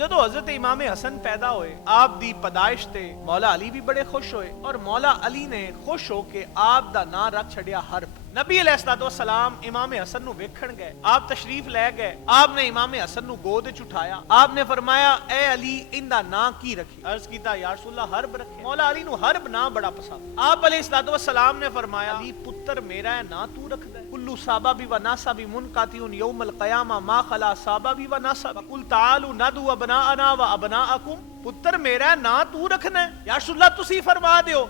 جدو حضرت امام حسن پیدا ہوئے آپ دی پیدائش تے مولا علی بھی بڑے خوش ہوئے اور مولا علی نے خوش ہو کے آپ دا نام رکھ چھڑیا حرب. نبی علیہ الصلوۃ والسلام امام حسن نو ویکھن گئے, آپ تشریف لے گئے, آپ نے امام حسن نو گود وچ اٹھایا, آپ نے فرمایا اے علی اندا نام کی رکھی؟ عرض کیتا یا رسول اللہ حرب رکھے. مولا علی نو حرب نام بڑا پسند. آپ علیہ الصلوۃ والسلام نے فرمایا علی پتر میرا ہے نا تو رکھ دے. کلو سابابی و ناسبی منقطع یوم القیامہ ما خلا سابابی و ناسب قل تعالوا ندعو ابناءنا و ابناءکم. پتر میرا ہے نا تو رکھنا ہے. یا رسول اللہ تسی فرما دیو.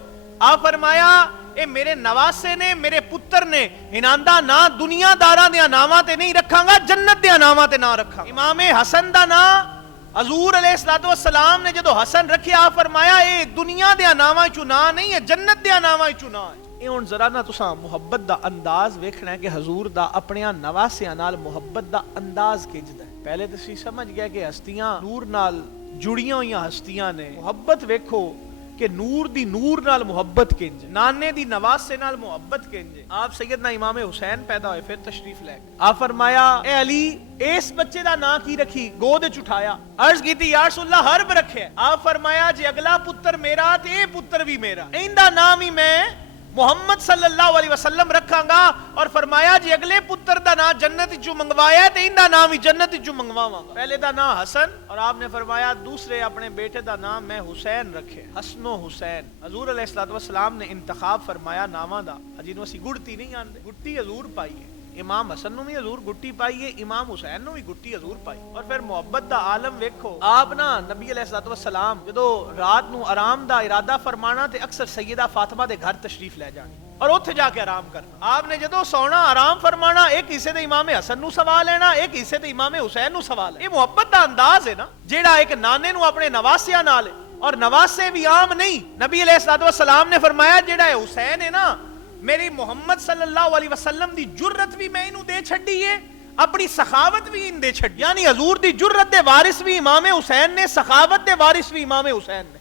آپ فرمایا اے میرے نواسے نے, میرے پتر نے, انہاں نا دنیا داراں دیاں ناواں تے نہیں رکھاں گا, جنت دیاں ناواں تے نہ رکھاں. امام حسن دا نا حضور علیہ الصلوۃ والسلام نے جدو حسن رکھیا آپ فرمایا اے دنیا دیاں ناواں چوں نا نہیں ہے, جنت دیاں ناواں چوں نا ہے. اے ہن ذرا نا تساں محبت دا انداز ویکھنا ہے کہ حضور دا اپنے نواسیاں نال محبت دا انداز کجدا ہے. پہلے تے سی سمجھ گیا کہ ہستیاں نور نال جڑیاں ہوئیاں ہستیاں نے, محبت ویکھو کہ نور دی نور نال محبت کنج, نانے دی نواسے نال محبت کنج. آپ سیدنا امام حسین پیدا ہوئے, پھر تشریف لے گئے. آپ فرمایا اے علی اس بچے دا نام کی رکھی؟ گود وچ اٹھایا, عرض کیتی یا رسول اللہ حرب رکھے. آپ فرمایا جی اگلا پتر میرا تے اے پتر بھی میرا, ایندا نام ہی میں محمد صلی اللہ علیہ وسلم رکھاں گا. اور فرمایا جی اگلے پتر دا نام جنت چوں منگوایا تے ایندا نام ہی جنت چوں منگواواں گا. پہلے دا نام حسن, اور آپ نے فرمایا دوسرے اپنے بیٹے دا نام میں حسین رکھے, حسن و حسین. حضور علیہ الصلوۃ والسلام نے انتخاب فرمایا ناماں دا. جنوں اسی گڑتی نہیں آندے, گٹی حضور پائی ہے. امام حسن نو بھی حضور گٹی پائی ہے, امام حسین نو بھی گٹی حضور پائی. اور پھر محبت دا عالم ویکھو. آپ نا نبی علیہ الصلوۃ والسلام جدو رات نو آرام دا ارادہ فرمانا تے اکثر سیدہ فاطمہ دے گھر تشریف لے جانی اور اوتھے جا کے آرام کرنا. آپ نے جدو سونا آرام فرمانا, ایک حصے تے امام حسن نو سوا لینا, ایک حصے تے امام حسین نو سوا لینا. یہ محبت دا انداز ہے نا, جیڑا ایک نانے نو اپنے نواسیاں نال, اور نواسے بھی عام نہیں. نبی علیہ الصلوۃ والسلام نے فرمایا جیڑا ہے حسین ہے نا, میری محمد صلی اللہ علیہ وسلم دی جرت بھی میں انہوں دے چھڑی ہے, اپنی سخاوت بھی ان دے چھڑی. یعنی حضور دی جرت دے وارث بھی امام حسین نے, سخاوت دے وارث بھی امام حسین نے.